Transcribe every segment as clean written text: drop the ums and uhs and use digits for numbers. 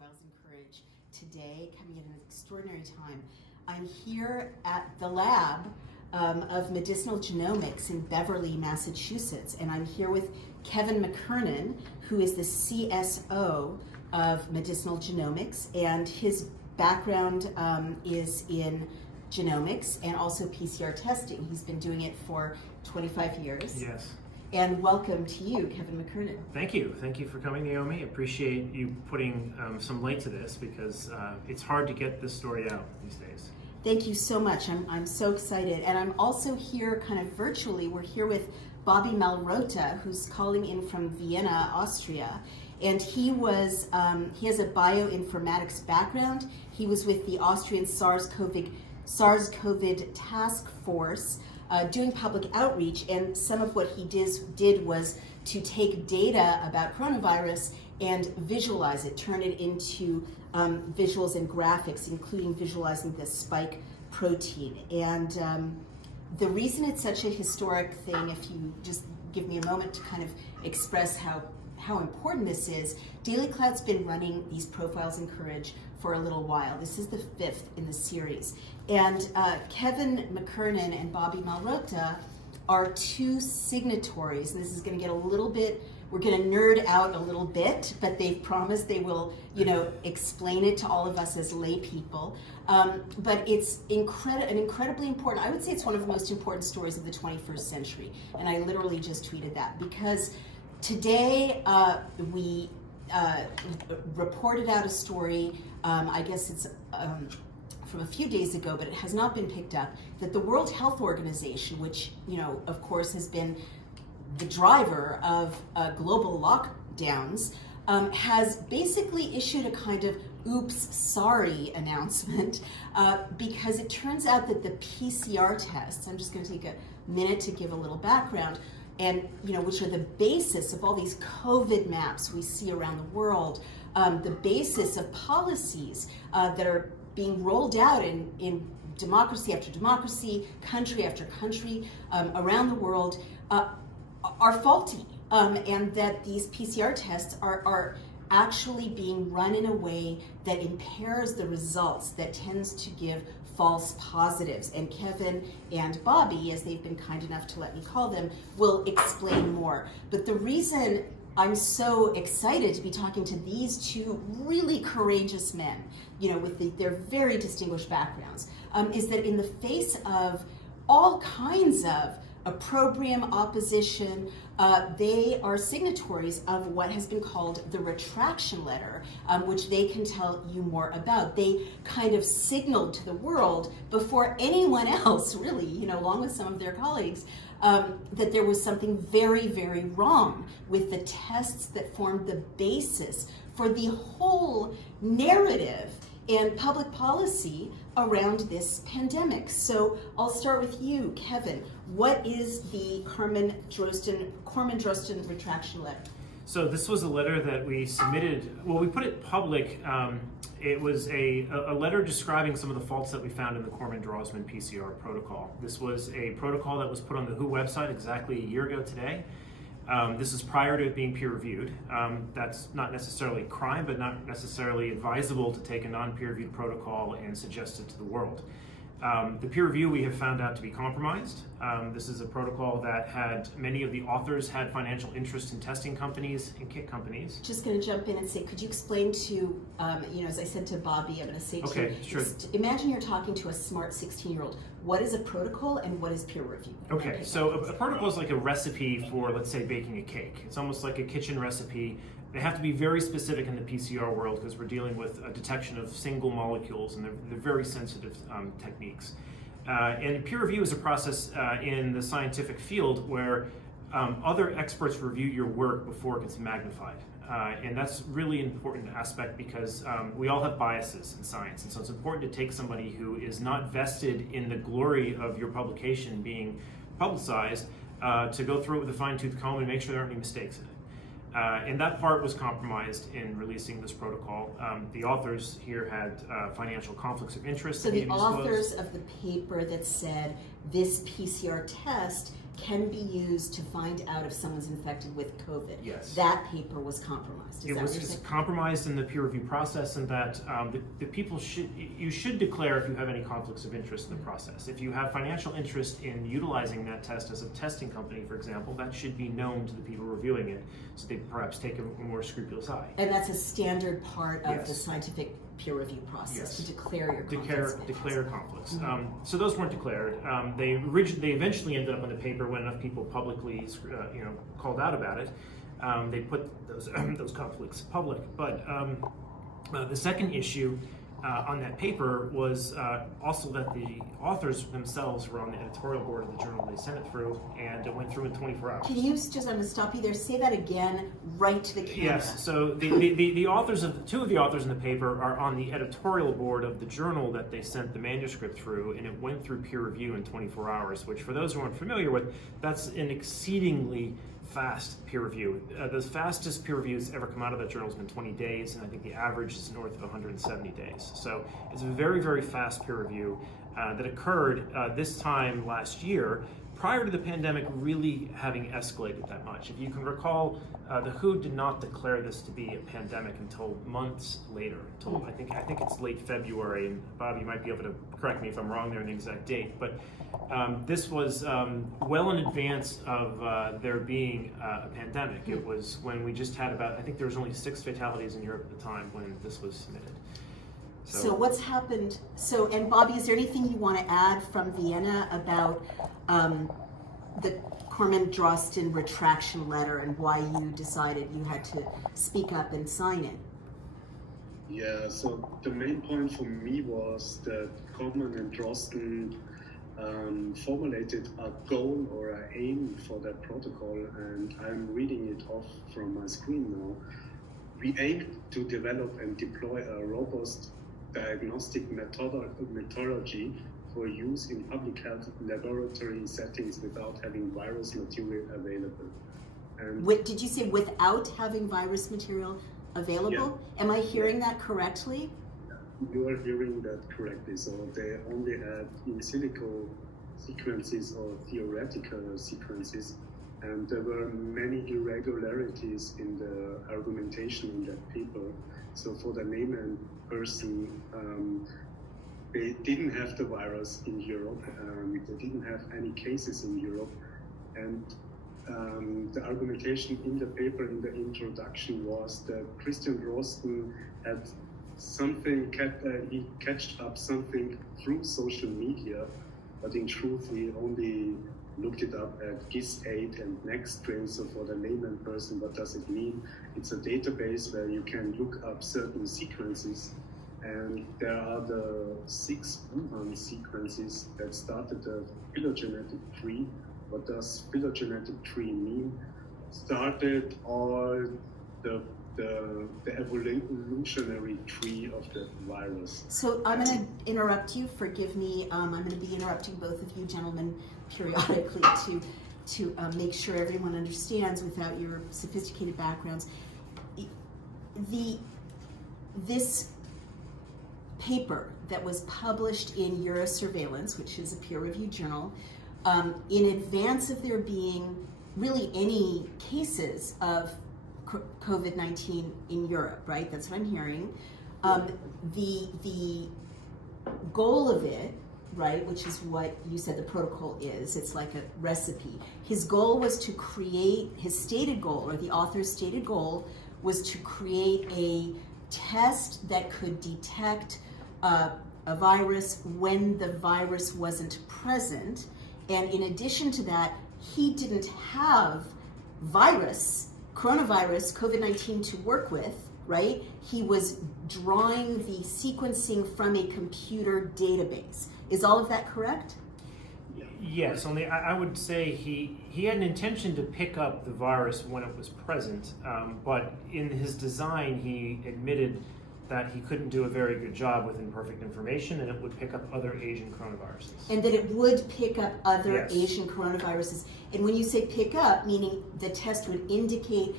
Profiles in Courage today, coming at an extraordinary time. I'm here at the lab of medicinal genomics in Beverly, Massachusetts, and I'm here with Kevin McKernan, who is the CSO of medicinal genomics, and his background is in genomics and also PCR testing. He's been doing it for 25 years. Yes. And welcome to you, Kevin McKernan. Thank you. Thank you for coming, Naomi. Appreciate you putting some light to this because it's hard to get this story out these days. Thank you so much. I'm so excited. And I'm also here kind of virtually. We're here with Bobby Malrota, who's calling in from Vienna, Austria. And he has a bioinformatics background. He was with the Austrian SARS-CoV task force doing public outreach, and some of what he did was to take data about coronavirus and visualize it, turn it into visuals and graphics, including visualizing the spike protein. And the reason it's such a historic thing, if you just give me a moment to kind of express how important this is, Daily Cloud's been running these Profiles in Courage for a little while. This is the 5th in the series. And Kevin McKernan and Bobby Malrota are two signatories. And this is going to get a little bit, we're going to nerd out a little bit, but they've promised they will, explain it to all of us as lay people. But it's an incredibly important, I would say it's one of the most important stories of the 21st century. And I literally just tweeted that because today we reported out a story, I guess it's from a few days ago, but it has not been picked up, that the World Health Organization, which, of course has been the driver of global lockdowns, has basically issued a kind of oops, sorry announcement because it turns out that the PCR tests, I'm just going to take a minute to give a little background, and which are the basis of all these COVID maps we see around the world, the basis of policies that are being rolled out in democracy after democracy, country after country around the world, are faulty, and that these PCR tests are actually being run in a way that impairs the results, that tends to give false positives. And Kevin and Bobby, as they've been kind enough to let me call them, will explain more. But the reason I'm so excited to be talking to these two really courageous men, with their very distinguished backgrounds, is that in the face of all kinds of opprobrium, opposition, they are signatories of what has been called the retraction letter, which they can tell you more about. They kind of signaled to the world before anyone else, really, along with some of their colleagues, that there was something very, very wrong with the tests that formed the basis for the whole narrative and public policy around this pandemic. So I'll start with you, Kevin. What is the Corman-Drosten retraction letter? So this was a letter that we submitted, we put it public. It was a letter describing some of the faults that we found in the Corman-Drosten PCR protocol. This was a protocol that was put on the WHO website exactly a year ago today. This is prior to it being peer-reviewed. That's not necessarily a crime, but not necessarily advisable to take a non-peer-reviewed protocol and suggest it to the world. The peer review we have found out to be compromised. This is a protocol that had many of the authors had financial interest in testing companies and kit companies. Just going to jump in and say, could you explain to, as I said to Bobby, I'm going to say to you, sure. Imagine you're talking to a smart 16-year-old. What is a protocol and what is peer review? Okay, so a protocol is like a recipe for, let's say, baking a cake. It's almost like a kitchen recipe. They have to be very specific in the PCR world because we're dealing with a detection of single molecules, and they're very sensitive techniques. And peer review is a process in the scientific field where other experts review your work before it gets magnified. And that's really an important aspect because we all have biases in science, and so it's important to take somebody who is not vested in the glory of your publication being publicized to go through it with a fine-tooth comb and make sure there aren't any mistakes in it. And that part was compromised in releasing this protocol. The authors here had financial conflicts of interest. So the authors of the paper that said this PCR test can be used to find out if someone's infected with COVID. Yes. That paper was compromised. Is It that was what you're just saying? compromised in the peer review process, and that the people should declare if you have any conflicts of interest in the process. If you have financial interest in utilizing that test as a testing company, for example, that should be known to the people reviewing it, so they perhaps take a more scrupulous eye. And that's a standard part of the Yes. scientific peer review process, Yes. to declare your conflicts of interest. Declare conflicts. Mhm. So those weren't declared. They eventually ended up in the paper when enough people publicly, called out about it. They put those those conflicts public. But the second issue on that paper was also that the authors themselves were on the editorial board of the journal they sent it through, and it went through in 24 hours. Can you just, I'm going to stop you there, say that again right to the camera. Yes, so the authors two of the authors in the paper are on the editorial board of the journal that they sent the manuscript through, and it went through peer review in 24 hours, which for those who aren't familiar with, that's an exceedingly fast peer review. The fastest peer reviews ever come out of that journal has been 20 days, and I think the average is north of 170 days. So it's a very, very fast peer review that occurred this time last year, prior to the pandemic really having escalated that much. If you can recall, the WHO did not declare this to be a pandemic until months later. Until I think it's late February, and Bob, you might be able to correct me if I'm wrong there in the exact date. But this was well in advance of there being a pandemic. It was when we just had I think there was only 6 fatalities in Europe at the time when this was submitted. So what's happened? So, and Bobby, is there anything you want to add from Vienna about the Corman-Drosten retraction letter and why you decided you had to speak up and sign it? Yeah, so the main point for me was that Corman and Drosten formulated a goal or an aim for that protocol, and I'm reading it off from my screen now. We aimed to develop and deploy a robust diagnostic methodology for use in public health laboratory settings without having virus material available. And Did you say without having virus material available? Yeah. Am I hearing that correctly? you are hearing that correctly. So they only had in silico sequences or theoretical sequences, and there were many irregularities in the argumentation in that paper. So for the layman person, they didn't have the virus in Europe, they didn't have any cases in Europe, and the argumentation in the paper, in the introduction, was that Christian Drosten had something, he catched up something through social media, but in truth he only looked it up at GIS8 and Nexttrain. So for the layman person, what does it mean? It's a database where you can look up certain sequences, and there are the 6 Wuhan sequences that started the phylogenetic tree. What does phylogenetic tree mean? Started all the evolutionary tree of the virus. So I'm going to interrupt you. Forgive me. I'm going to be interrupting both of you gentlemen periodically to make sure everyone understands without your sophisticated backgrounds. This paper that was published in Eurosurveillance, which is a peer-reviewed journal, in advance of there being really any cases of COVID-19 in Europe, right? That's what I'm hearing. The goal of it, right, which is what you said the protocol is, it's like a recipe. His goal was to create, his stated goal, or the author's stated goal, was to create a test that could detect a virus when the virus wasn't present. And in addition to that, he didn't have coronavirus, COVID-19 to work with, right? He was drawing the sequencing from a computer database. Is all of that correct? Yes, only I would say he had an intention to pick up the virus when it was present, but in his design he admitted that he couldn't do a very good job with imperfect information, and it would pick up other Asian coronaviruses. And that it would pick up other Yes. Asian coronaviruses. And when you say pick up, meaning the test would indicate,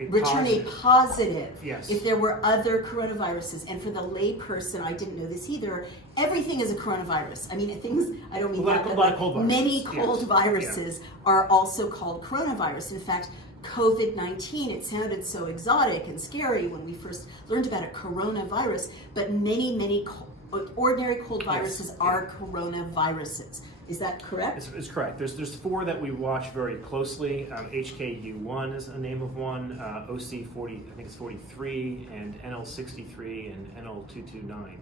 A return a positive Yes. if there were other coronaviruses. And for the lay person, I didn't know this either, everything is a coronavirus. I mean, things, I don't mean A lot that, of but cold viruses, many yes. cold viruses are also called coronavirus. In fact, COVID-19, it sounded so exotic and scary when we first learned about it, coronavirus, but many ordinary cold viruses are coronaviruses. Is that correct? It's correct. There's four that we watch very closely. HKU1 is a name of one, OC40, I think it's 43, and NL63 and NL229.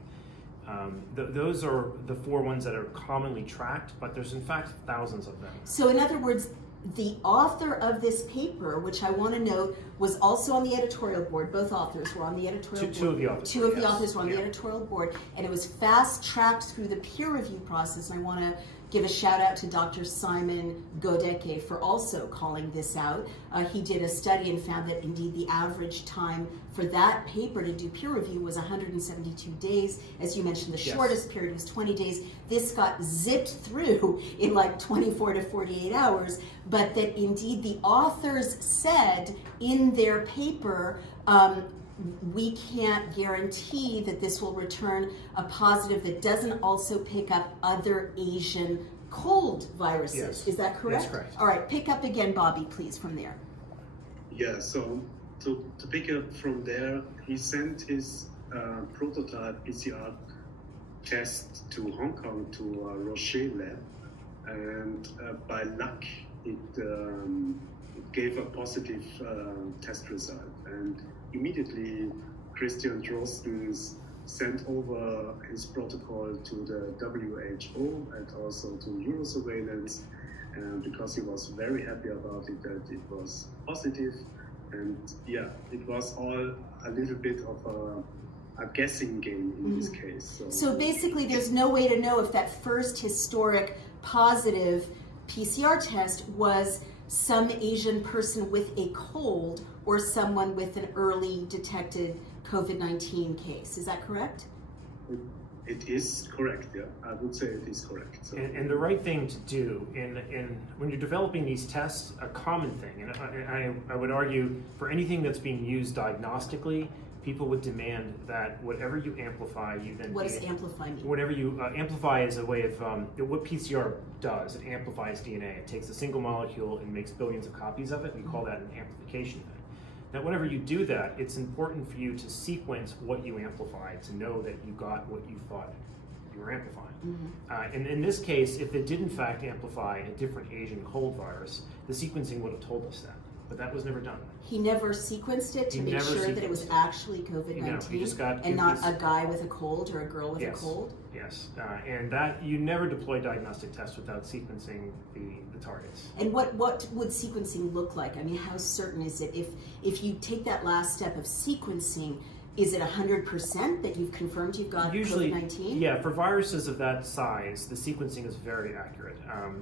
Those are the four ones that are commonly tracked, but there's in fact thousands of them. So in other words, the author of this paper, which I want to note, was also on the editorial board. Both authors were on the editorial board. Two of the authors. Two of the yes. authors were on the editorial board, and it was fast-tracked through the peer review process. And I want to give a shout out to Dr. Simon Godeke for also calling this out. He did a study and found that indeed the average time for that paper to do peer review was 172 days. As you mentioned, the Yes. shortest period was 20 days. This got zipped through in like 24 to 48 hours, but that indeed the authors said in their paper, we can't guarantee that this will return a positive that doesn't also pick up other Asian cold viruses. Yes. Is that correct? That's correct. All right, pick up again, Bobby, please, from there. Yeah, so to pick up from there, he sent his prototype PCR test to Hong Kong to Roche lab, and by luck, it gave a positive test result. And immediately, Christian Drosten sent over his protocol to the WHO and also to Eurosurveillance, because he was very happy about it, that it was positive. And yeah, it was all a little bit of a guessing game in this case. So basically, there's no way to know if that first historic positive PCR test was some Asian person with a cold or someone with an early detected COVID-19 case. Is that correct? It is correct, yeah. I would say it is correct. So. And the right thing to do in when you're developing these tests, a common thing, and I would argue for anything that's being used diagnostically, people would demand that whatever you amplify, you then What does amplify mean? whatever you amplify is a way of what PCR does. It amplifies DNA. It takes a single molecule and makes billions of copies of it. We call that an amplification thing. Now, whenever you do that, it's important for you to sequence what you amplified to know that you got what you thought you were amplifying. And in this case, if it did in fact amplify a different Asian cold virus, the sequencing would have told us that. But that was never done. He never sequenced it to He make never sure that it was sequenced it. actually COVID-19 he just got and not his- a guy with a cold or a girl with a cold? Yes, and that you never deploy diagnostic tests without sequencing the targets. And what would sequencing look like? I mean, how certain is it? If you take that last step of sequencing, is it 100% that you've confirmed you've got Usually, COVID-19? yeah, for viruses of that size, the sequencing is very accurate.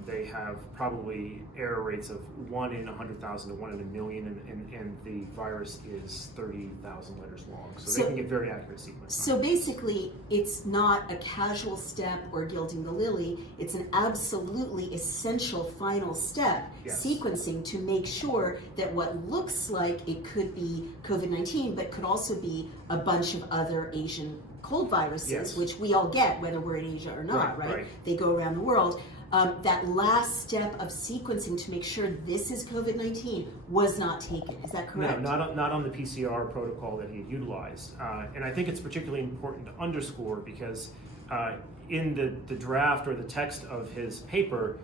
They have probably error rates of 1 in 100,000 to 1 in a million, and the virus is 30,000 letters long. So they can get very accurate sequencing. So basically, it's not a casual step or gilding the lily. It's an absolutely essential final step, Yes. sequencing, to make sure that what looks like it could be COVID-19, but could also be a bunch of other Asian cold viruses, Yes. which we all get, whether we're in Asia or not, Right, right? right. They go around the world. That last step of sequencing to make sure this is COVID-19 was not taken. Is that correct? No, not on the PCR protocol that he utilized. And I think it's particularly important to underscore because in the draft or the text of his paper,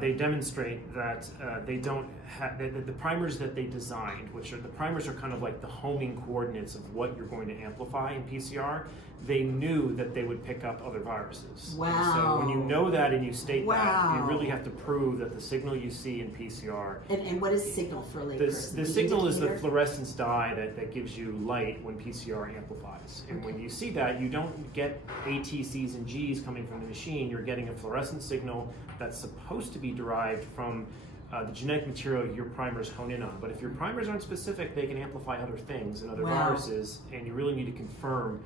they demonstrate that they don't have the primers that they designed, which are the primers are kind of like the homing coordinates of what you're going to amplify in PCR. They knew that they would pick up other viruses. Wow. So when you know that and you state that, you Wow. really have to prove that the signal you see in PCR. And what is signal for a layperson? The signal is the indicator? fluorescence dye that gives you light when PCR amplifies. And when you see that, you don't get ATCs and Gs coming from the machine. You're getting a fluorescent signal that's supposed to be derived from the genetic material your primers hone in on. But if your primers aren't specific, they can amplify other things and other Wow. viruses, and you really need to confirm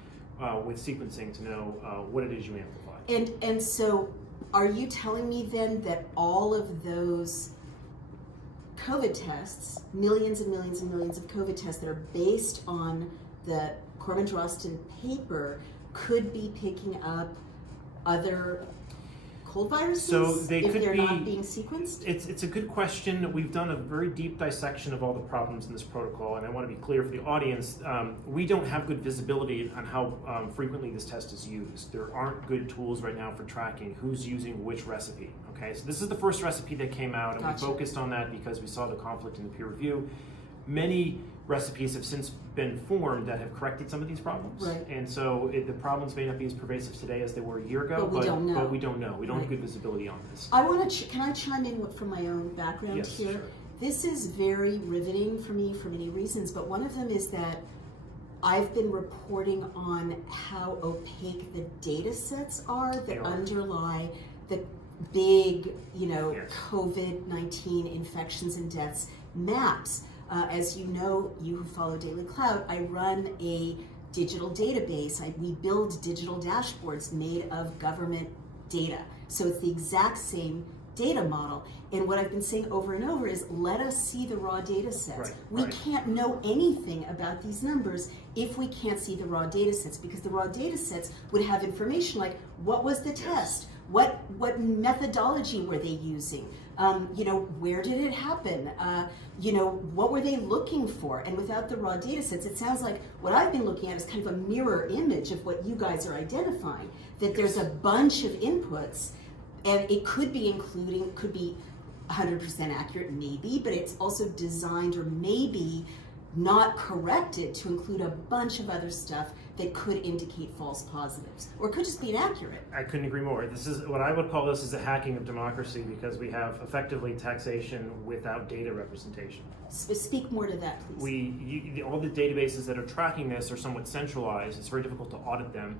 with sequencing to know what it is you amplify. And so, are you telling me then that all of those COVID tests, millions and millions and millions of COVID tests that are based on the Corbin Drosten paper, could be picking up other cold viruses So they if could they're be, not being sequenced? It's a good question. We've done a very deep dissection of all the problems in this protocol, and I want to be clear for the audience, we don't have good visibility on how frequently this test is used. There aren't good tools right now for tracking who's using which recipe. Okay, so this is the first recipe that came out, and Gotcha. we focused on that because we saw the conflict in the peer review. Many recipes have since been formed that have corrected some of these problems. Right. And so the problems may not be as pervasive today as they were a year ago, But we don't know. but we don't know. We don't have Right. good visibility on this. I want to. Can I chime in from my own background Yes, here? sure. This is very riveting for me for many reasons, but one of them is that I've been reporting on how opaque the data sets are They that are. underlie the big, Yes. COVID-19 infections and deaths maps. As you know, you who follow Daily Cloud, I run a digital database. We build digital dashboards made of government data. So it's the exact same data model. And what I've been saying over and over is let us see the raw data sets. Right, We right. can't know anything about these numbers if we can't see the raw data sets, because the raw data sets would have information like what was the test? What methodology were they using? Where did it happen? What were they looking for? And without the raw data sets, it sounds like what I've been looking at is kind of a mirror image of what you guys are identifying, that there's a bunch of inputs, and it could be 100% accurate, maybe, but it's also designed or maybe not corrected to include a bunch of other stuff that could indicate false positives, or could just be inaccurate. I couldn't agree more. This is what I would call this is a hacking of democracy, because we have effectively taxation without data representation. Speak more to that, please. All the databases that are tracking this are somewhat centralized. It's very difficult to audit them.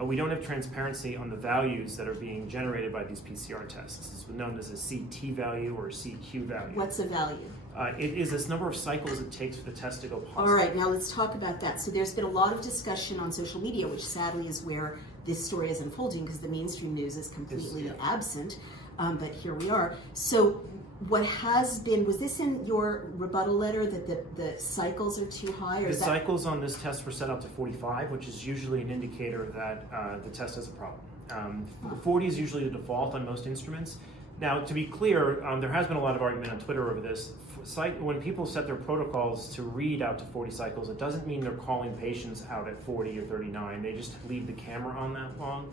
We don't have transparency on the values that are being generated by these PCR tests. It's known as a CT value or a CQ value. What's a value? It is this number of cycles it takes for the test to go positive. All right, now let's talk about that. So there's been a lot of discussion on social media, which sadly is where this story is unfolding because the mainstream news is completely absent, but here we are. So what has been, was this in your rebuttal letter that the cycles are too high? Or The is that, cycles on this test were set up to 45, which is usually an indicator that the test has a problem. 40 is usually the default on most instruments. Now, to be clear, there has been a lot of argument on Twitter over this. When people set their protocols to read out to 40 cycles, it doesn't mean they're calling patients out at 40 or 39. They just leave the camera on that long.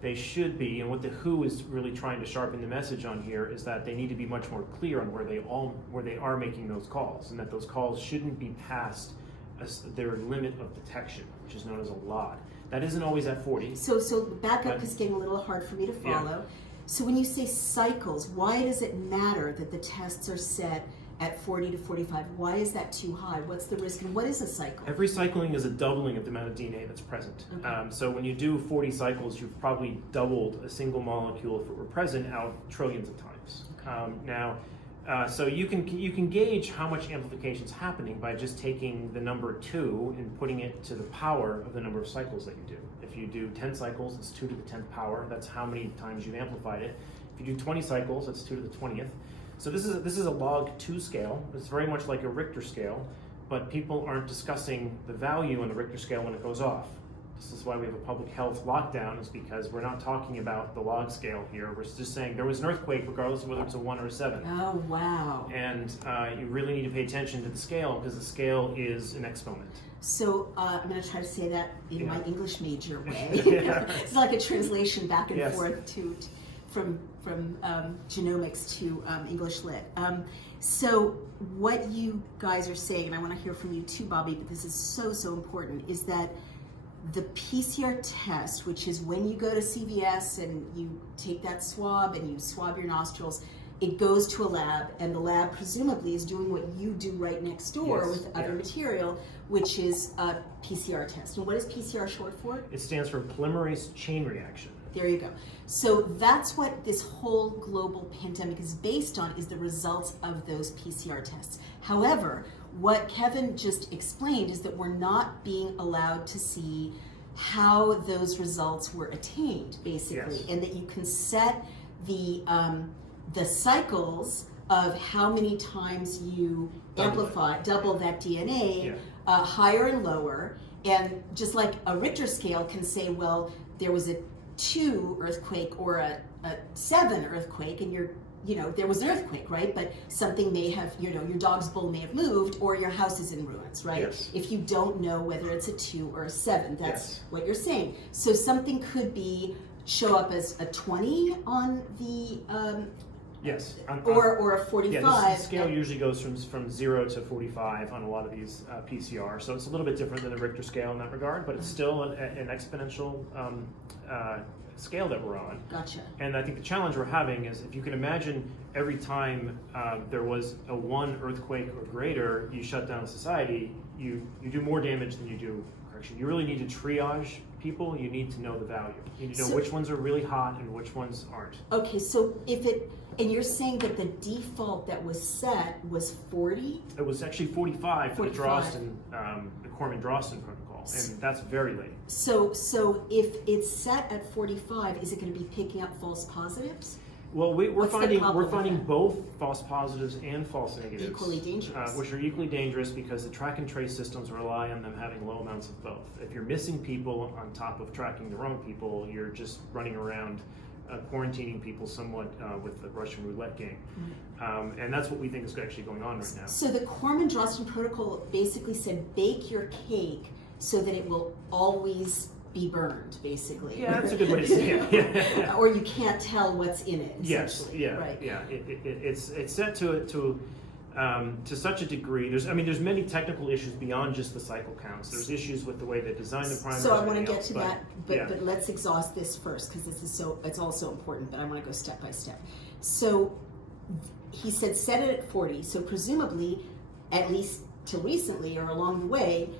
They should be, and what the WHO is really trying to sharpen the message on here is that they need to be much more clear on where they are making those calls, and that those calls shouldn't be past their limit of detection, which is known as a LOD. That isn't always at 40. so back up, because it's getting a little hard for me to follow. Yeah. So when you say cycles, why does it matter that the tests are set at 40 to 45? Why is that too high? What's the risk, and what is a cycle? Every cycling is a doubling of the amount of DNA that's present. Okay. So when you do 40 cycles, you've probably doubled a single molecule, if it were present, out trillions of times. So you can gauge how much amplification is happening by just taking the number 2 and putting it to the power of the number of cycles that you do. If you do 10 cycles, it's 2 to the 10th power. That's how many times you've amplified it. If you do 20 cycles, it's 2 to the 20th. So this is a log 2 scale. It's very much like a Richter scale, but people aren't discussing the value on the Richter scale when it goes off. This is why we have a public health lockdown, is because we're not talking about the log scale here. We're just saying there was an earthquake regardless of whether it's a 1 or a 7. Oh, wow. And you really need to pay attention to the scale, because the scale is an exponent. So I'm going to try to say that in my English major way. Yeah. It's like a translation back and Yes. forth from genomics to English lit. So what you guys are saying, and I want to hear from you too, Bobby, but this is so important, is that the PCR test, which is when you go to CVS and you take that swab and you swab your nostrils, it goes to a lab, and the lab presumably is doing what you do right next door Yes, with other yeah. material, which is a PCR test. And what is PCR short for? It stands for polymerase chain reaction. There you go. So that's what this whole global pandemic is based on, is the results of those PCR tests. However, what Kevin just explained is that we're not being allowed to see how those results were attained, basically, Yes. and that you can set the cycles of how many times you double that DNA, higher and lower, and just like a Richter scale can say, well, there was a 2 earthquake or a 7 earthquake, and there was an earthquake, right? But something may have, your dog's bowl may have moved, or your house is in ruins, right? Yes. If you don't know whether it's a 2 or a 7, that's Yes. what you're saying. So something could show up as a 20 on the, Yes. or a 45. Yeah, the scale usually goes from 0 to 45 on a lot of these PCR, so it's a little bit different than the Richter scale in that regard, but it's still an exponential scale that we're on. Gotcha. And I think the challenge we're having is, if you can imagine, every time there was a 1 earthquake or greater, you shut down society, you do more damage than you do correction. You really need to triage people. You need to know the value. You need to know which ones are really hot and which ones aren't. Okay, so and you're saying that the default that was set was 40? It was actually 45 for the 45. the Corman-Drosten protocol, and that's very late. So if it's set at 45, is it going to be picking up false positives? Well, we're What's the finding problem with that? both false positives and false negatives, Equally dangerous. which are equally dangerous because the track and trace systems rely on them having low amounts of both. If you're missing people on top of tracking the wrong people, you're just running around quarantining people somewhat with the Russian roulette game, and that's what we think is actually going on right now. So the Corman-Drosten protocol basically said bake your cake so that it will always be burned, basically. Yeah, that's a good way to say it. Yeah. Or you can't tell what's in it. Yes, essentially, yeah, right. yeah. It's set to such a degree. There's many technical issues beyond just the cycle counts. There's issues with the way they design the primers. So I and want to everything get else, to but, that, yeah. but let's exhaust this first because it's also important, but I want to go step by step. So he said set it at 40, so presumably, at least till recently or along the way,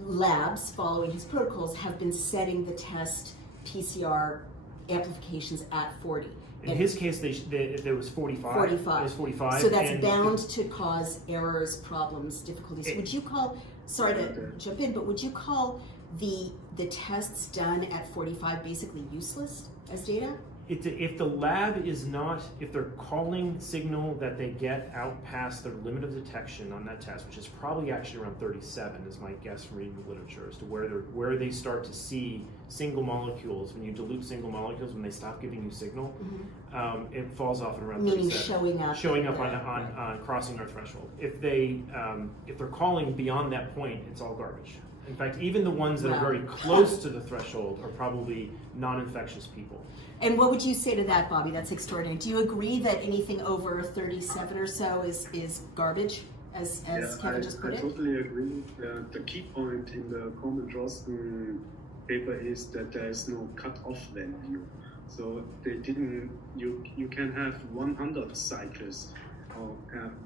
labs following his protocols have been setting the test PCR amplifications at 40. In his case, there was 45. 45. It was 45. So that's and bound to cause errors, problems, difficulties. Would you call, sorry to jump in, but would you call the tests done at 45 basically useless as data? If the lab is not, if they're calling signal that they get out past their limit of detection on that test, which is probably actually around 37, is my guess from reading the literature, as to where they start to see single molecules. When you dilute single molecules, when they stop giving you signal, it falls off at around 37. Meaning showing up on crossing our threshold. If they're calling beyond that point, it's all garbage. In fact, even the ones that are very close to the threshold are probably non-infectious people. And what would you say to that, Bobby? That's extraordinary. Do you agree that anything over 37 or so is garbage, as Kevin just put I it? totally agree. The key point in the Corman-Drosten paper is that there is no cut-off value. So they didn't. You can have 100 cycles,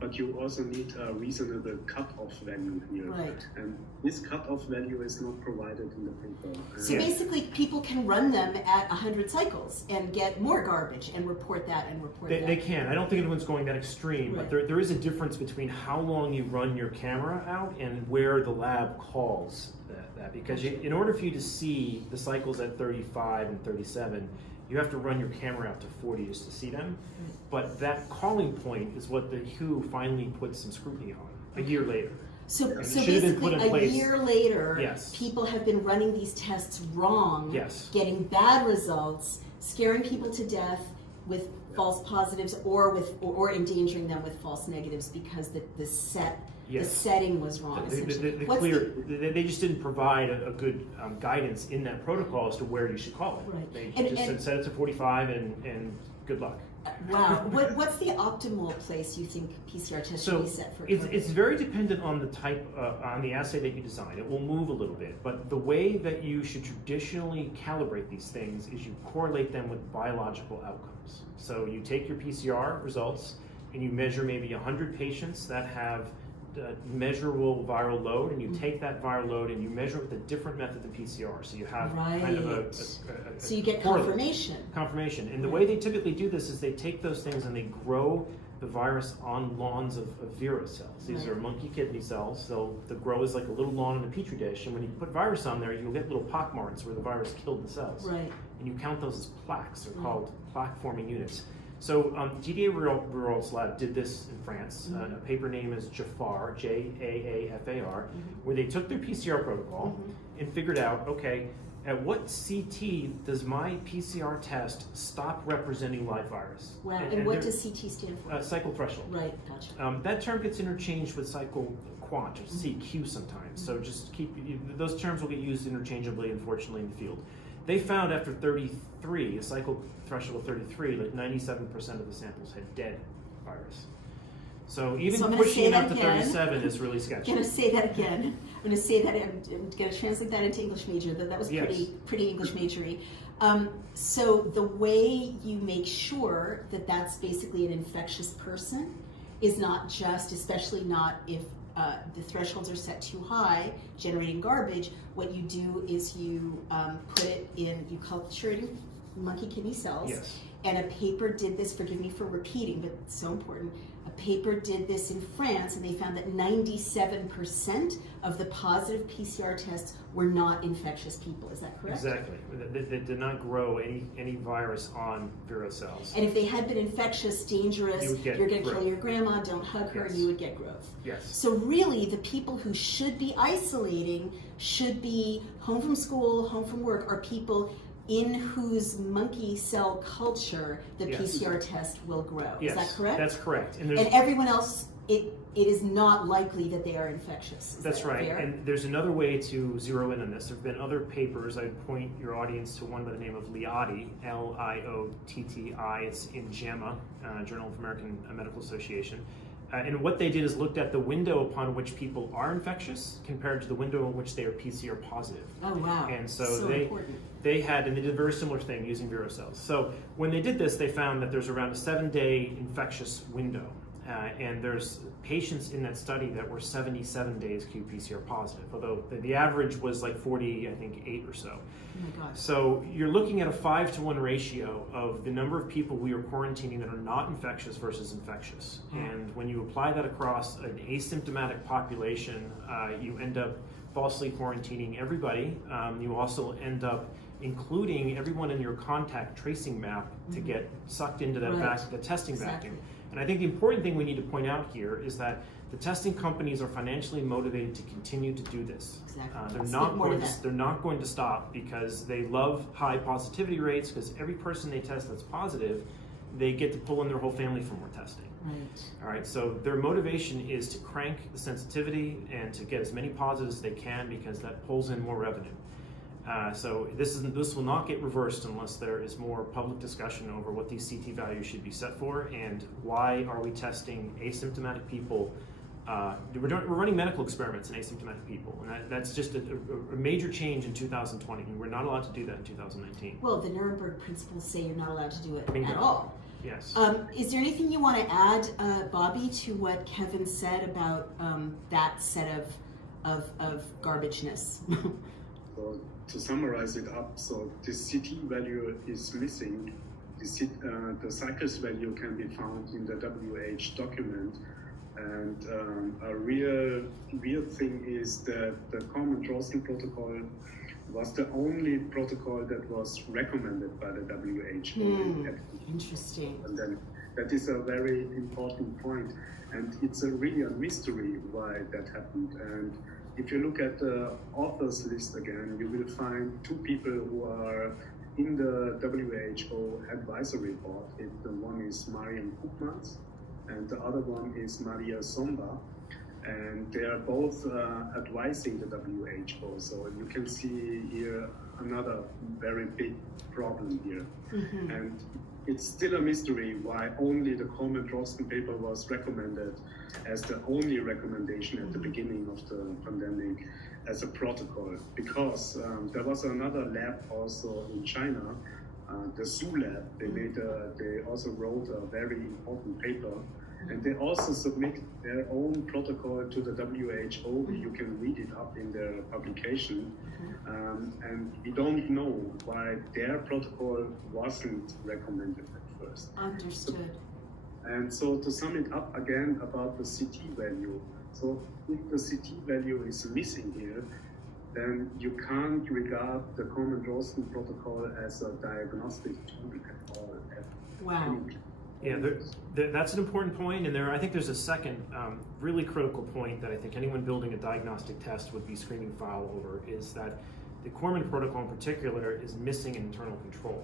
but you also need a reasonable cut-off value here. Right. And this cut-off value is not provided in the paper. So basically, people can run them at 100 cycles and get more garbage and report that and report that. They can. I don't think anyone's going that extreme, Right. but there is a difference between how long you run your camera out and where the lab calls that. Because in order for you to see the cycles at 35 and 37, you have to run your camera out to 40 just to see them. But that calling point is what the WHO finally put some scrutiny on a year later. So it should have been put in basically, a place. year later, Yes. people have been running these tests wrong, Yes. getting bad results, scaring people to death with false positives, or endangering them with false negatives because the setting was wrong. Essentially. They just didn't provide a good guidance in that protocol as to where you should call it. Right. They just set it to 45 and good luck. Wow. What's the optimal place you think PCR tests should be set for? It's very dependent on the type, on the assay that you design. It will move a little bit, but the way that you should traditionally calibrate these things is you correlate them with biological outcomes. So you take your PCR results and you measure maybe 100 patients that have measurable viral load, and you take that viral load and you measure it with a different method than PCR. So you have kind of a so you get correlate. confirmation. And the way they typically do this is they take those things and they grow the virus on lawns of Vera cells. These are monkey kidney cells. So the grow is like a little lawn in a petri dish, and when you put virus on there, you'll get little pock marks where the virus killed the cells. Right. And you count those as plaques. They're called plaque-forming units. So Didier Riraud's lab did this in France. A paper name is Jaafar, Jaafar, where they took their PCR protocol and figured out, okay, at what CT does my PCR test stop representing live virus? Wow. And what does CT stand for? Cycle threshold. Right, gotcha. That term gets interchanged with cycle quant or CQ sometimes. So just those terms will get used interchangeably, unfortunately, in the field. They found after 33, a cycle threshold of 33, like 97% of the samples had dead virus. So even pushing it up to 37 is really sketchy. I'm going to say that again. I'm going to say that. I'm going to translate that into English major. That was pretty English majory. So the way you make sure that that's basically an infectious person is not just, especially not if the thresholds are set too high, generating garbage. What you do is you put it in, you culture it in monkey kidney cells. Yes. And a paper did this, forgive me for repeating, but it's so important. A paper did this in France, and they found that 97% of the positive PCR tests were not infectious people. Is that correct? Exactly. They did not grow any virus on Vero cells. And if they had been infectious, dangerous, you're going to kill your grandma, don't hug her, Yes. you would get growth. Yes. So really, the people who should be isolating, should be home from school, home from work, are people in whose monkey cell culture the Yes. PCR test will grow. Yes, Is that correct? that's correct. And everyone else, it is not likely that they are infectious. Is That's that right. fair? And there's another way to zero in on this. There have been other papers. I'd point your audience to one by the name of Liotti, L-I-O-T-T-I. It's in JAMA, Journal of American Medical Association. And what they did is looked at the window upon which people are infectious compared to the window in which they are PCR positive. Oh, wow. And so important. they did a very similar thing using Vero cells. So when they did this, they found that there's around a 7-day infectious window. And there's patients in that study that were 77 days qPCR positive, although the average was like 40, I think 8 or so. Oh my gosh. So you're looking at a 5-to-1 ratio of the number of people we are quarantining that are not infectious versus infectious. And when you apply that across an asymptomatic population, you end up falsely quarantining everybody. You also end up including everyone in your contact tracing map to get sucked into that the testing vacuum. And I think the important thing we need to point out here is that the testing companies are financially motivated to continue to do this. Exactly. They're not going to stop because they love high positivity rates, because every person they test that's positive, they get to pull in their whole family for more testing. Right. All right, so their motivation is to crank the sensitivity and to get as many positives as they can, because that pulls in more revenue. So this will not get reversed unless there is more public discussion over what these CT values should be set for, and why are we testing asymptomatic people. We're running medical experiments in asymptomatic people, and that's just a major change in 2020. We're not allowed to do that in 2019. Well, the Nuremberg principles say you're not allowed to do it Bingo. at all. Yes. Is there anything you want to add, Bobby, to what Kevin said about that set of garbageness? So to summarize it up, so the CT value is missing. The cycles value can be found in the WH document. And a real thing is that the common Drosten protocol was the only protocol that was recommended by the WHO. Interesting. And then that is a very important point. And it's really a mystery why that happened. And if you look at the authors list again, you will find 2 people who are in the WHO advisory board. The one is Marian Koopmans, and the other one is Maria Somba, and they are both advising the WHO. So you can see here another very big problem here. Mm-hmm. And it's still a mystery why only the Coleman Drosten paper was recommended as the only recommendation at the beginning of the pandemic as a protocol, because there was another lab also in China, the Su lab. They also wrote a very important paper, and they also submit their own protocol to the WHO. You can read it up in their publication. And we don't know why their protocol wasn't recommended at first. Understood. And so to sum it up again about the CT value. So if the CT value is missing here, then you can't regard the Coleman Drosten protocol as a diagnostic tool at all. Wow. Yeah, that's an important point, and I think there's a second really critical point that I think anyone building a diagnostic test would be screaming foul over, is that the Corman protocol in particular is missing internal control.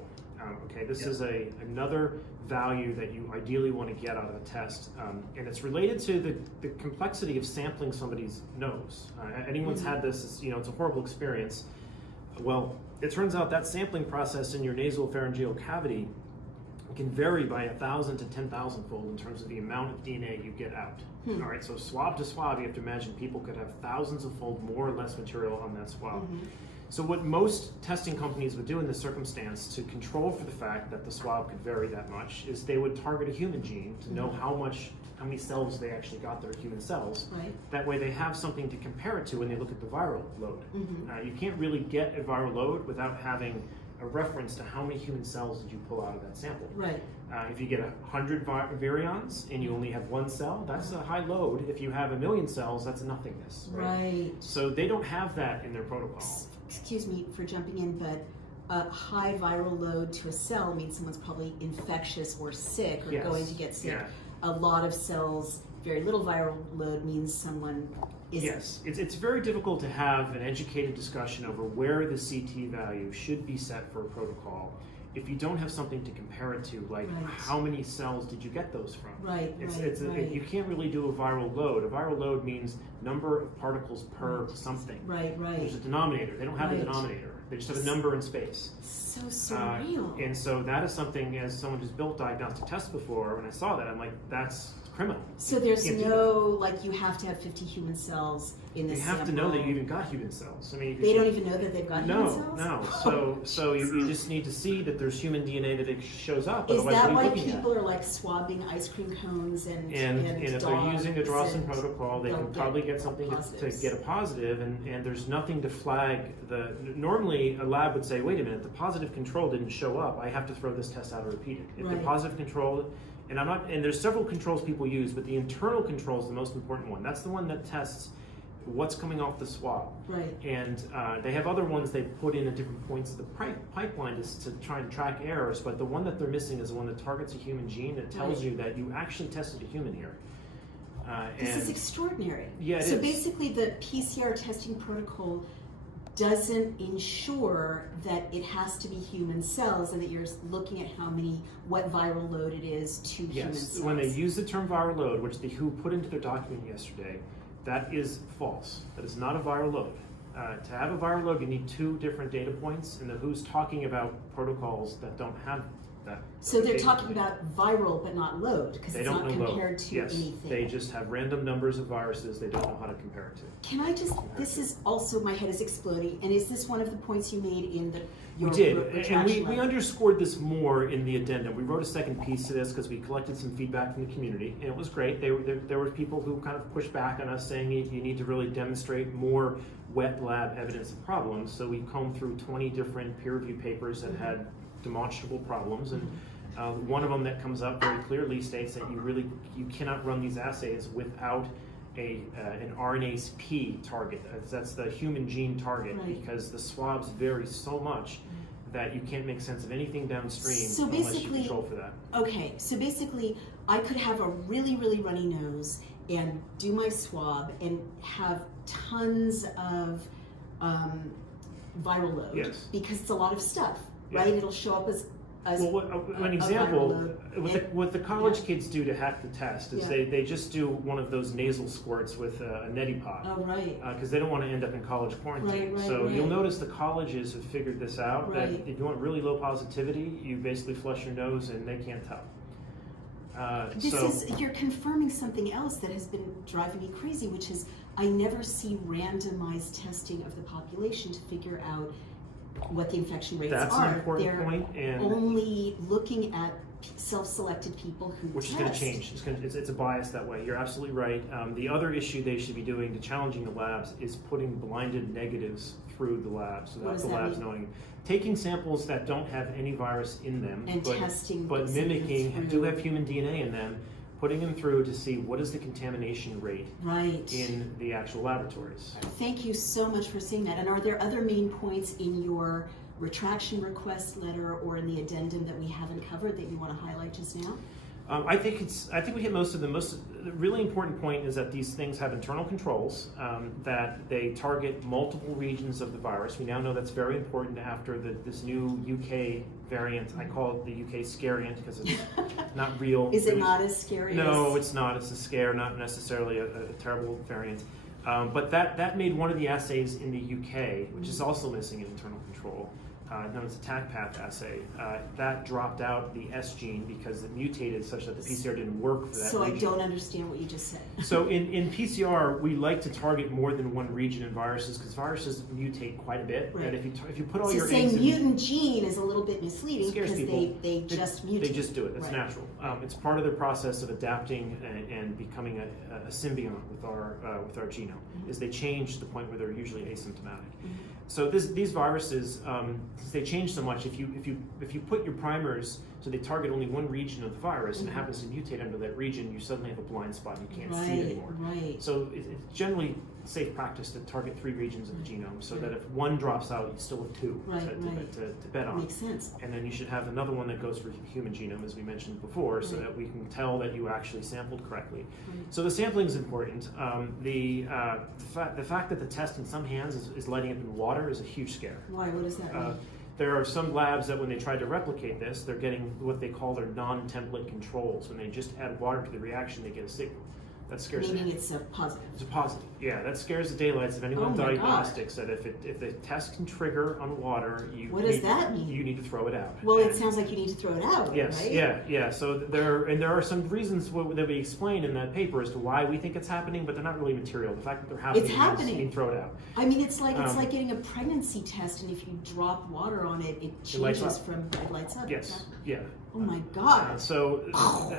Okay, this is another value that you ideally want to get out of a test, and it's related to the complexity of sampling somebody's nose. Anyone's had this, it's a horrible experience. Well, it turns out that sampling process in your nasopharyngeal cavity can vary by 1,000 to 10,000 fold in terms of the amount of DNA you get out. All right, so swab to swab, you have to imagine people could have thousands of fold more or less material on that swab. So what most testing companies would do in this circumstance to control for the fact that the swab could vary that much is they would target a human gene to know how many cells they actually got that are human cells. Right. That way they have something to compare it to when they look at the viral load. You can't really get a viral load without having a reference to how many human cells did you pull out of that sample. Right. If you get 100 virions and you only have one cell, that's a high load. If you have 1 million cells, that's nothingness. Right. So they don't have that in their protocol. Excuse me for jumping in, but a high viral load to a cell means someone's probably infectious or sick or going to get sick. Yeah. A lot of cells, very little viral load means someone is. Yes, it's very difficult to have an educated discussion over where the CT value should be set for a protocol if you don't have something to compare it to, like how many cells did you get those from? Right, You can't really do a viral load. A viral load means number of particles per something. Right. There's a denominator. They don't have a denominator. They just have a number in space. So surreal. And so that is something, as someone who's built diagnostic tests before, when I saw that, I'm like, that's criminal. So there's you have to have 50 human cells in this You have sample. to know that you even got human cells. I mean, they don't even know that they've got human cells? No. So you just need to see that there's human DNA that it shows up. Is Otherwise, that what why are you looking people are like swabbing ice cream cones and if they're using a Drawson and protocol, they they'll can probably get something to get a positive, and there's nothing to flag the. Normally, a lab would say, "Wait a minute, the positive control didn't show up. I have to throw this test out and repeat it." If the positive control, and there's several controls people use, but the internal control is the most important one. That's the one that tests what's coming off the swab. Right. And they have other ones they put in at different points of the pipeline to try and track errors, but the one that they're missing is the one that targets a human gene that tells you that you actually tested a human here. This is extraordinary. Yeah, so basically the PCR testing protocol doesn't ensure that it has to be human cells and that you're looking at what viral load it is to human cells. When they use the term viral load, which the WHO put into their document yesterday, that is false. That is not a viral load. To have a viral load, you need 2 different data points, and the WHO's talking about protocols that don't have that. So they're talking about viral but not load, because it's not compared to anything. They just have random numbers of viruses they don't know how to compare it to. Can I just, this is also, my head is exploding, and is this one of the points you made in your We did, retraction and we letter? underscored this more in the addendum. We wrote a second piece to this because we collected some feedback from the community, and it was great. There were people who kind of pushed back on us saying you need to really demonstrate more wet lab evidence of problems. So we combed through 20 different peer-reviewed papers that had demonstrable problems, and one of them that comes up very clearly states that you cannot run these assays without an RNase-P target. That's the human gene target, because the swabs vary so much that you can't make sense of anything downstream unless you control for that. Okay, so basically I could have a really, really runny nose and do my swab and have tons of viral load because it's a lot of stuff, right? It'll show up as an example, what the college kids do to hack the test is they just do one of those nasal squirts with a neti pot. Oh, right. Because they don't want to end up in college quarantine. Right. You'll notice the colleges have figured this out, that if you want really low positivity, you basically flush your nose and they can't tell. You're confirming something else that has been driving me crazy, which is I never see randomized testing of the population to figure out what the infection rates That's are. an important point, and only looking at self-selected people who which test. is going to change. It's a bias that way. You're absolutely right. The other issue they should be doing to challenging the labs is putting blinded negatives through the labs without the labs knowing. Taking samples that don't have any virus in them, and testing, but mimicking, do have human DNA in them, putting them through to see what is the contamination rate in the actual laboratories. Thank you so much for saying that. And are there other main points in your retraction request letter or in the addendum that we haven't covered that you want to highlight just now? I think we hit most of them. The really important point is that these things have internal controls, that they target multiple regions of the virus. We now know that's very important after this new UK variant. I call it the UK scariant because it's not real. Is it not as scary? No, it's not. It's a scare, not necessarily a terrible variant. But that made one of the assays in the UK, which is also missing an internal control, known as attack path assay, that dropped out the S gene because it mutated such that the PCR didn't work for that So region. I don't understand what you just said. So in PCR, we like to target more than one region in viruses because viruses mutate quite a bit. Right. And if you put all So your saying eggs in, mutant gene is a little bit misleading Scares because people. they just mutate. They just do it. That's Right. natural. It's part of their process of adapting and becoming a symbiont with our genome. Is they change to the point where they're usually asymptomatic. So these viruses, since they change so much, if you put your primers so they target only one region of the virus and it happens to mutate under that region, you suddenly have a blind spot and you can't see it anymore. Right. So it's generally safe practice to target 3 regions of the genome so that if one drops out, you still have 2 to bet on. Makes sense. And then you should have another one that goes for human genome, as we mentioned before, so that we can tell that you actually sampled correctly. So the sampling is important. The fact that the test in some hands is lighting up in water is a huge scare. Why? What does that mean? There are some labs that when they try to replicate this, they're getting what they call their non-template controls. When they just add water to the reaction, they get a signal. That scares Meaning it's a positive. It's a positive. Yeah, that scares the daylights of anyone Oh in my diagnostics. That if the test can trigger on water, What does that mean? You need to throw it out. Well, it And- sounds like you need to throw it out, Yes, right? yeah. So there are some reasons that we explain in that paper as to why we think it's happening, but they're not really material. The fact that they're happening, It's happening. means throw it out. I mean, it's like getting a pregnancy test, and if you drop water on it, it lights changes up. from it lights up. Yes, yeah. Oh my God. So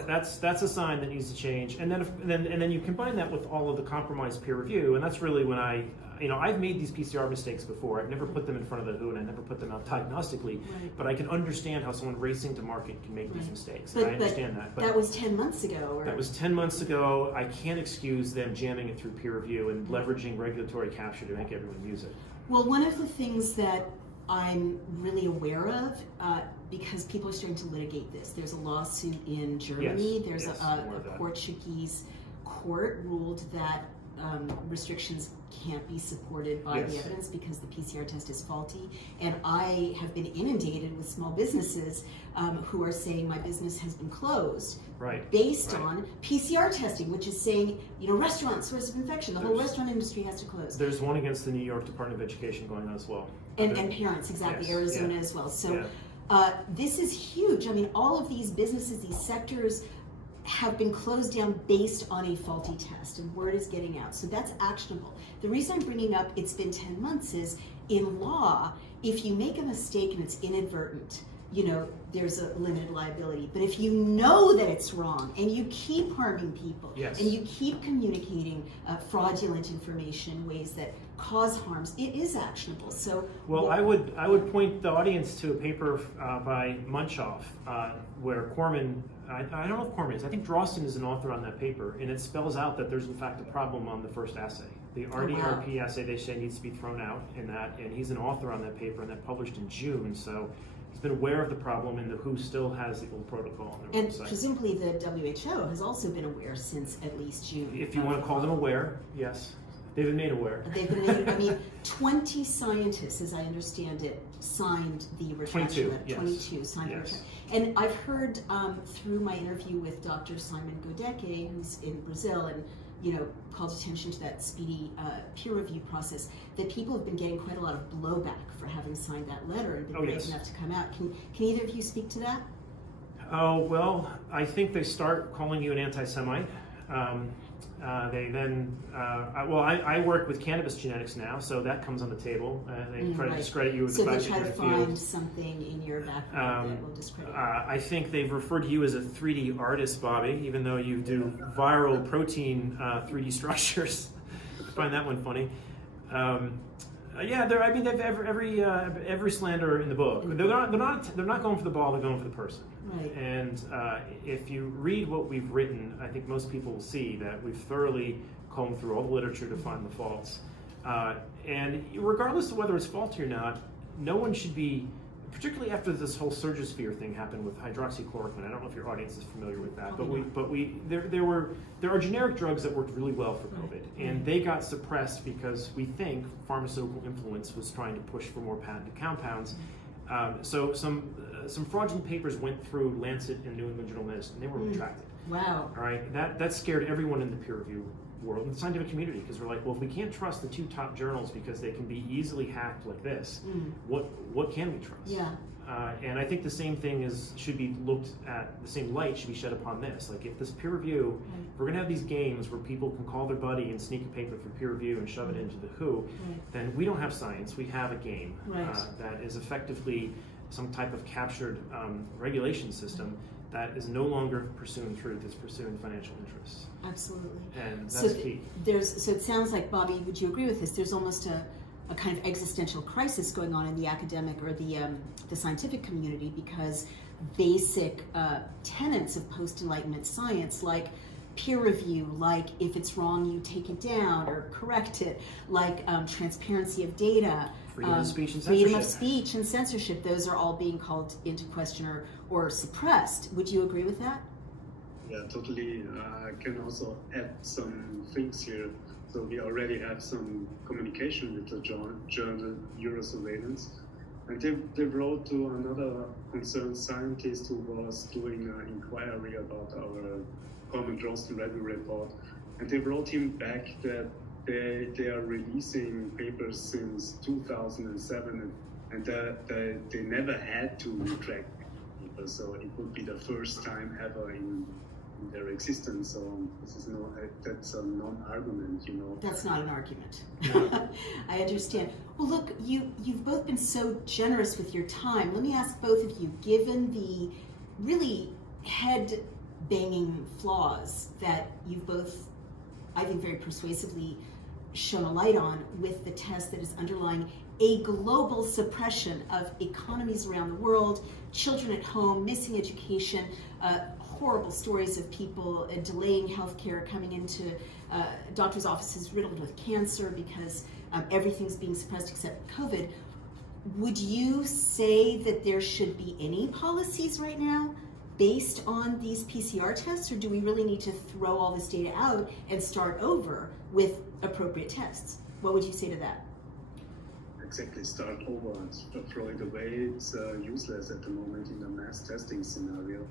that's a sign that needs to change, and then you combine that with all of the compromised peer review, and that's really when I've made these PCR mistakes before. I've never put them in front of the WHO, and I never put them out diagnostically. Right. But I can understand how someone racing to market can make these mistakes. But, I understand that. But that was 10 months ago. Or... that was 10 months ago. I can't excuse them jamming it through peer review and leveraging regulatory capture to make everyone use it. Well, one of the things that I'm really aware of, because people are starting to litigate this, there's a lawsuit in Germany. Yes, There's yes, a more of that. Portuguese court ruled that restrictions can't be supported by the Yes. evidence because the PCR test is faulty. And I have been inundated with small businesses who are saying my business has been closed based on PCR testing, which is saying, restaurants, source of infection. The whole restaurant industry has to close. There's one against the New York Department of Education going on as well. And parents, exactly, Yes, Arizona yeah. as well. So Yeah. this is huge. I mean, all of these businesses, these sectors have been closed down based on a faulty test, and word is getting out. So that's actionable. The reason I'm bringing up it's been 10 months is in law, if you make a mistake and it's inadvertent, there's a limited liability. But if you know that it's wrong and you keep harming people Yes. and you keep communicating fraudulent information in ways that cause harms, it is actionable. So, Well, I would point the audience to a paper by Munchoff where Corman, I don't know if Corman is, I think Drosten is an author on that paper, and it spells out that there's in fact a problem on the first assay. The RDRP assay they say needs to be thrown out in that, and he's an author on that paper, and that published in June, so he's been aware of the problem, and the WHO still has the old protocol on their and website. presumably the WHO has also been aware since at least June. If you want to call them aware, yes. They've been made aware. They've been, 20 scientists, as I understand it, signed the retraction 22, letter. yes. 22 signed the Yes. retraction. And I've heard through my interview with Dr. Simon Godeke, who's in Brazil, and called attention to that speedy peer review process, that people have been getting quite a lot of blowback for having signed that letter and been brave yes. enough to come out. Can either of you speak to that? Oh, well, I think they start calling you an anti-Semite. They then, I work with cannabis genetics now, so that comes on the table. They try to discredit you with the fact that So you're they in try the to field. find something in your background that will discredit you. I think they've referred to you as a 3D artist, Bobby, even though you do viral protein 3D structures. I find that one funny. They've every slander in the book. They're not going for the ball. They're going for the person. Right. And if you read what we've written, I think most people will see that we've thoroughly combed through all the literature to find the faults. And regardless of whether it's faulty or not, no one should be particularly after this whole Surgisphere thing happened with hydroxychloroquine. I don't know if your audience is familiar with that, there are generic drugs that worked really well for COVID, and they got suppressed because we think pharmaceutical influence was trying to push for more patented compounds. So some fraudulent papers went through Lancet and New England Journal of Medicine, and they were retracted. Wow. All right, that scared everyone in the peer review world and the scientific community, because we're like, well, if we can't trust the two top journals because they can be easily hacked like this, what can we trust? Yeah. And I think the same thing should be looked at, the same light should be shed upon this. Like, if this peer review, if we're gonna have these games where people can call their buddy and sneak a paper for peer review and shove it into the WHO, then we don't have science, we have a game that is effectively some type of captured regulation system that is no longer pursuing truth, it's pursuing financial interests. Absolutely. And that's key. So it sounds like, Bobby, would you agree with this? There's almost a kind of existential crisis going on in the academic or the scientific community, because basic tenets of post-Enlightenment science, like peer review, like if it's wrong you take it down or correct it, like transparency of data, freedom of speech and freedom censorship. of speech and censorship, those are all being called into question or suppressed. Would you agree with that? Yeah, totally. I can also add some things here. So we already have some communication with the journal Eurosurveillance, and they wrote to another concerned scientist who was doing an inquiry about our Common Drosten Review report, and they wrote him back that they are releasing papers since 2007, and that they never had to retract papers, so it would be the first time ever in their existence. So this is that's a non-argument, you know. That's not an argument. I understand. Well, look, you've both been so generous with your time. Let me ask both of you, given the really head-banging flaws that you've both, I think, very persuasively shone a light on with the test that is underlying a global suppression of economies around the world, children at home, missing education, horrible stories of people delaying healthcare, coming into doctors' offices riddled with cancer because everything's being suppressed except COVID. Would you say that there should be any policies right now based on these PCR tests, or do we really need to throw all this data out and start over with appropriate tests? What would you say to that? Exactly, start over and throw it away. It's useless at the moment in a mass testing scenario.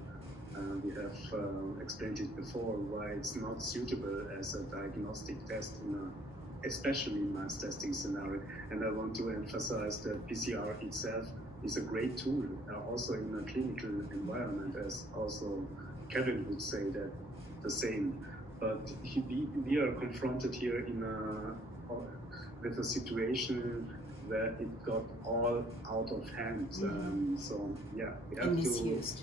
We have explained it before why it's not suitable as a diagnostic test in a especially mass testing scenario. And I want to emphasize that PCR itself is a great tool, also in a clinical environment, as also Kevin would say that the same. But we are confronted here with a situation where it got all out of hand. So yeah, we have misused.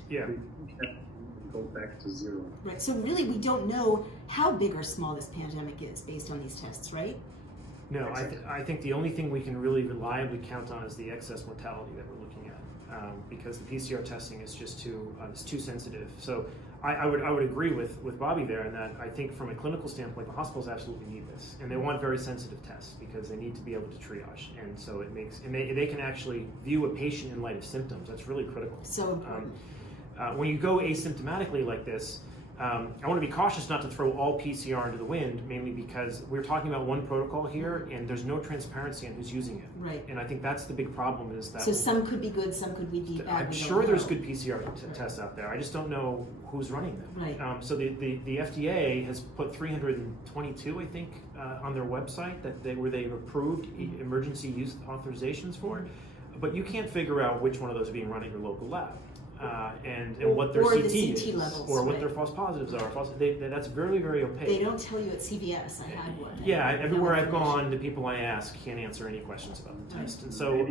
Go back to zero. Right. So really, we don't know how big or small this pandemic is based on these tests, right? No, I think the only thing we can really reliably count on is the excess mortality that we're looking at, because the PCR testing is just too sensitive. So I would agree with Bobby there in that I think from a clinical standpoint, the hospitals absolutely need this, and they want very sensitive tests because they need to be able to triage, and so it makes they can actually view a patient in light of symptoms. That's really critical. So important. When you go asymptomatically like this, I want to be cautious not to throw all PCR into the wind, mainly because we're talking about one protocol here, and there's no transparency on who's using it. Right. And I think that's the big problem is that. So some could be good, some could be bad. I'm sure there's good PCR tests out there. I just don't know who's running them. Right. So the FDA has put 322, I think, on their website where they've approved emergency use authorizations for, but you can't figure out which one of those are being run at your local lab. And what their CT is, levels, or what their false positives are. That's very, very opaque. They don't tell you at CVS. I had one. Yeah, everywhere I've gone, the people I ask can't answer any questions about the test, and so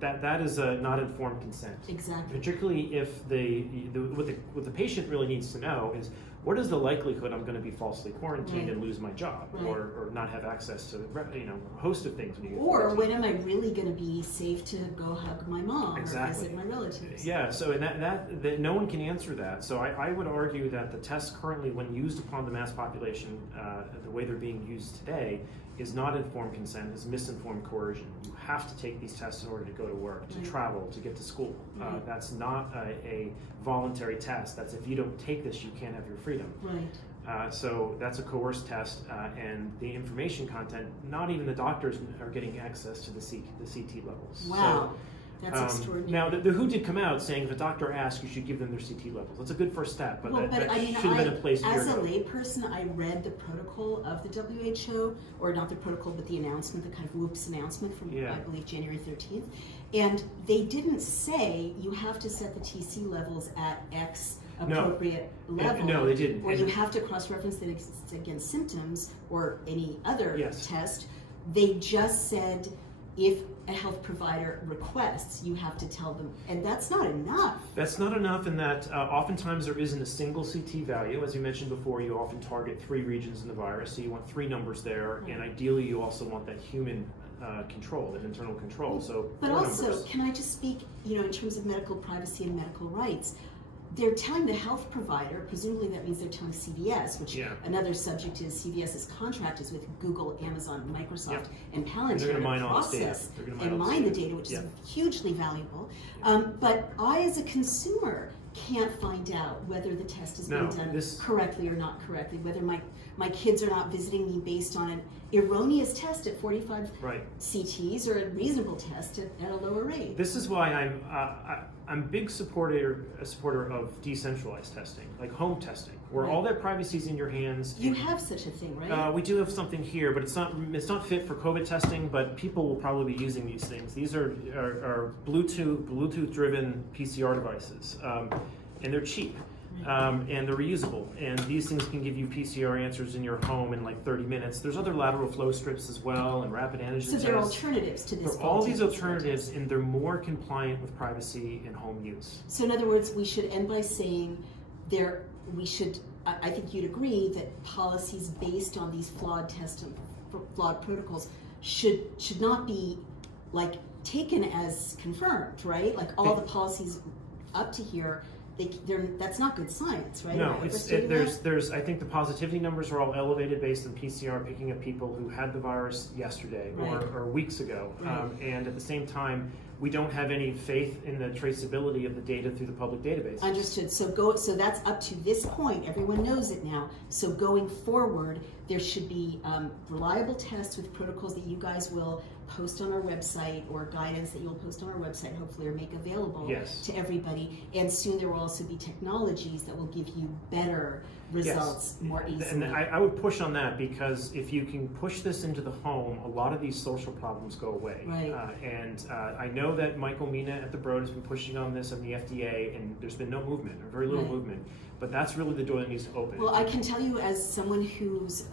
that is not informed consent. Exactly. Particularly if what the patient really needs to know is what is the likelihood I'm going to be falsely quarantined Right. and lose my job, Right. or not have access to a host of things when you get Or quarantined. when am I really going to be safe to go hug my mom Exactly. or visit my relatives? Yeah, so and that no one can answer that. So I would argue that the tests currently, when used upon the mass population, the way they're being used today, is not informed consent, is misinformed coercion. You have to take these tests in order to go to work, to Right. travel, to get to school. Right. That's not a voluntary test. That's if you don't take this, you can't have your freedom. Right. So that's a coerced test, and the information content, not even the doctors are getting access to the CT levels. Wow. So, That's extraordinary. now, the WHO did come out saying if a doctor asks, you should give them their CT levels. That's a good first step, but Well, that I mean, should have been in place a year as a ago. layperson, I read the protocol of the WHO, or not the protocol, but the announcement, the kind of whoops announcement from, Yeah. I believe, January 13th. And they didn't say you have to set the TC levels at X appropriate level. No, they didn't. Or And- you have to cross-reference it against symptoms or any other Yes. test. They just said if a health provider requests, you have to tell them, and that's not enough. That's not enough in that oftentimes there isn't a single CT value. As you mentioned before, you often target 3 regions in the virus, so you want 3 numbers there, Right. and ideally you also want that human control, that internal control. So But 4 also, numbers. can I just speak, in terms of medical privacy and medical rights? They're telling the health provider, presumably that means they're telling CVS, which Yeah. another subject is CVS's contract is with Google, Amazon, Microsoft, Yep. and And Palantir they're gonna to mine all this data. process They're gonna mine and all this mine the data. data, which Yeah. is hugely valuable. Yeah. But I, as a consumer, can't find out whether the test is being No, done this- correctly or not correctly, whether my kids are not visiting me based on an erroneous test at 45 Right. CTs or a reasonable test at a lower rate. This is why I'm a big supporter of decentralized testing, like home testing, where Right. all that privacy is in your hands. You have such a thing, right? We do have something here, but it's not fit for COVID testing. But people will probably be using these things. These are Bluetooth driven PCR devices, and they're cheap. And they're reusable, and these things can give you PCR answers in your home in like 30 minutes. There's other lateral flow strips as well, and rapid antigen So tests. there are alternatives to this. There are all these faulty alternatives, and they're more compliant with privacy and home use. So in other words, we should end by saying we should, I think you'd agree that policies based on these flawed protocols should not be like taken as confirmed, right? Like all the policies up to here, that's not good science, right? No, Am I overstating that? there's I think the positivity numbers are all elevated based on PCR picking up people who had the virus yesterday Right. or weeks ago, Right. and at the same time, we don't have any faith in the traceability of the data through the public database. Understood. So that's up to this point. Everyone knows it now. So going forward, there should be reliable tests with protocols that you guys will post on our website, or guidance that you'll post on our website, hopefully, or make available Yes. to everybody. And soon there will also be technologies that will give you better results more easily. And I would push on that, because if you can push this into the home, a lot of these social problems go away. Right. And I know that Michael Mina at the Broad has been pushing on this on the FDA, and there's been no movement, or very little Right. movement. But that's really the door that needs to open. Well, I can tell you, as someone whose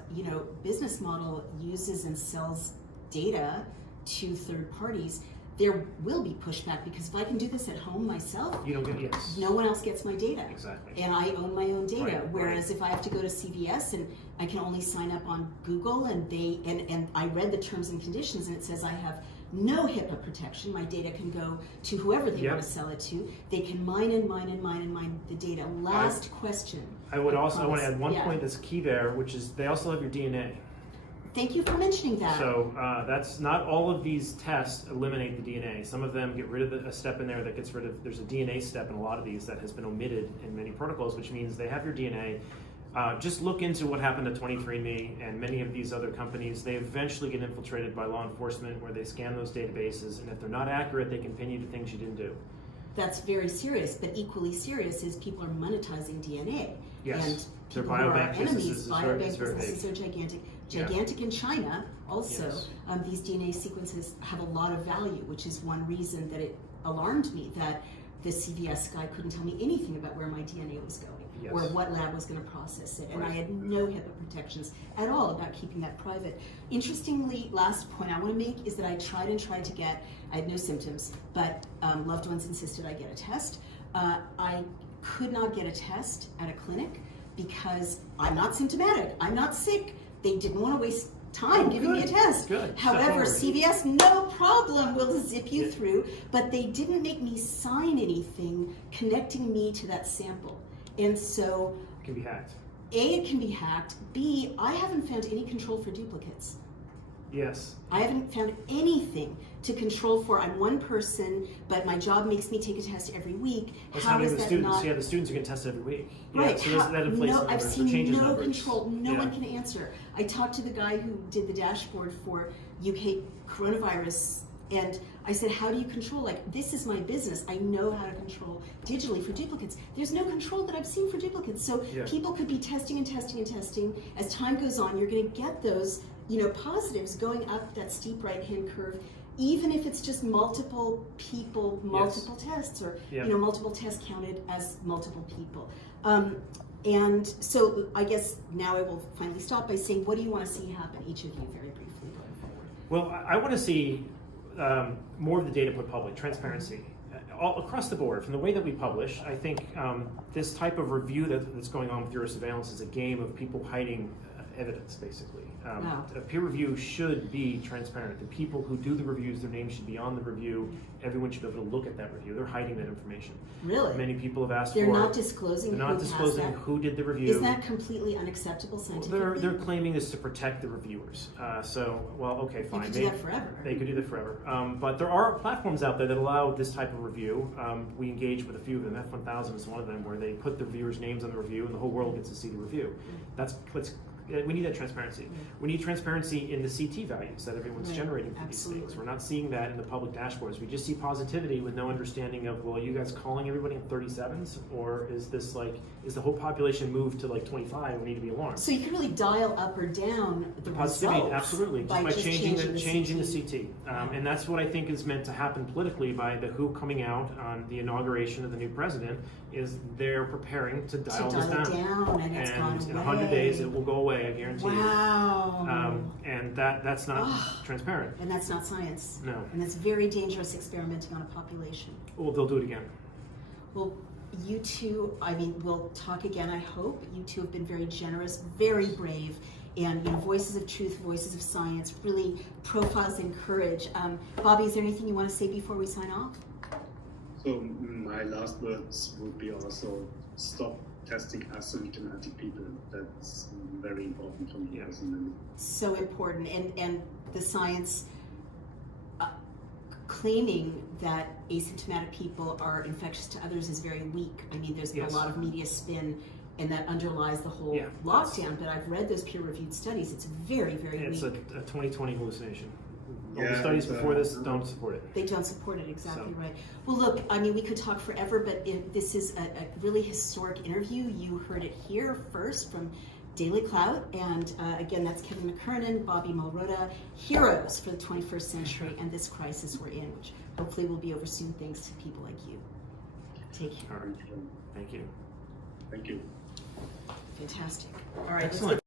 business model uses and sells data to third parties, there will be pushback, because if I can do this at home myself, You don't get, yes. no one else gets my data. Exactly. And I own my own data. Right, Whereas if I have to go to CVS and I can only sign up on Google, and I read the terms and conditions, and it says I have no HIPAA protection. My data can go to whoever they Yep. want to sell it to. They can mine and mine and mine and mine the data. Last question. I want to add one Yeah. point that's key there, which is they also have your DNA. Thank you for mentioning that. So that's not all of these tests eliminate the DNA. Some of them get rid of a step in there that gets rid of. There's a DNA step in a lot of these that has been omitted in many protocols, which means they have your DNA. Just look into what happened to 23andMe and many of these other companies. They eventually get infiltrated by law enforcement, where they scan those databases, and if they're not accurate, they can pin you to things you didn't do. That's very serious, but equally serious is people are monetizing DNA. Yes. And Their people who are our biobank businesses enemies, is very biobank big. businesses are gigantic. Yeah. Gigantic in China also. Yes. These DNA sequences have a lot of value, which is one reason that it alarmed me that the CVS guy couldn't tell me anything about where my DNA was going. Yes. Or what lab was going to process it. And Right. I had no HIPAA protections at all about keeping that private. Interestingly, last point I want to make is that I tried to get, I had no symptoms, but loved ones insisted I get a test. I could not get a test at a clinic because I'm not symptomatic, I'm not sick. They didn't want to waste time giving me a good, test. good. However, Step forward. CVS, no problem, will zip you through, but they didn't make me sign anything connecting me to that sample. And so, It can be hacked. A, it can be hacked. B, I haven't found any control for duplicates. Yes. I haven't found anything to control for. I'm one person, but my job makes me take a test every week. What's How happening is with the that students? not Yeah, the students are getting tested every week. right? Yeah, so that inflates no, the I've numbers, or seen changes no numbers. control. No Yeah. one can answer. I talked to the guy who did the dashboard for UK coronavirus, and I said, "How do you control? Like, this is my business. I know how to control digitally for duplicates. There's no control that I've seen for duplicates. So Yeah. people could be testing and testing and testing. As time goes on, you're going to get those, positives going up that steep right-hand curve." Even if it's just multiple people, multiple tests, or Yeah. multiple tests counted as multiple people. And so I guess now I will finally stop by saying, what do you want to see happen, each of you, very briefly going forward? Well, I want to see more of the data put public, transparency. All across the board, from the way that we publish, I think this type of review that's going on with Euro surveillance is a game of people hiding evidence, basically. Wow. A peer review should be transparent. The people who do the reviews, their names should be on the review. Everyone should be able to look at that review. They're hiding that information. Really? Many people have asked They're for. not disclosing They're who not passed disclosing that? who did the review. Is that completely unacceptable scientifically? They're claiming this to protect the reviewers. Okay, fine. You could do that forever. They could do that forever. But there are platforms out there that allow this type of review. We engage with a few of them. F1000 is one of them, where they put the reviewers' names on the review, and the whole world gets to see the review. We need that transparency. We need transparency in the CT values that everyone's Right. generating for Absolutely. these things. We're not seeing that in the public dashboards. We just see positivity with no understanding of, well, are you guys calling everybody in 37s? Or is the whole population moved to like 25 and we need to be alarmed? So you can really dial up or down the Positivity, results absolutely, just by just changing the CT. CT. And that's what I think is meant to happen politically by the WHO coming out on the inauguration of the new president, is they're preparing to dial this dial it down. down, and it's gone in 100 days away. it will go away, I guarantee you. Wow. And that's not transparent. And that's not science. No. And that's very dangerous experimenting on a population. Well, they'll do it again. Well, you two, we'll talk again, I hope. You two have been very generous, very brave, and voices of truth, voices of science, really profiles in courage. Bobby, is there anything you want to say before we sign off? So my last words would be also stop testing asymptomatic people. That's very important for me personally. So important, and the science claiming that asymptomatic people are infectious to others is very weak. There's been Yes. a lot of media spin, and that underlies the whole Yeah, lockdown, but I've read those peer-reviewed studies. It's very, very It's a weak. 2020 hallucination. All the Yeah, studies it's, before this don't support it. They don't support it, exactly So. right. Well, look, we could talk forever, but this is a really historic interview. You heard it here first from Daily Clout, and again, that's Kevin McKernan, Bobby Malrota, heroes for the 21st century and this crisis we're in, which hopefully will be over soon thanks to people like you. Take care. All right. Thank you. Thank you. Fantastic. All right, let's Excellent.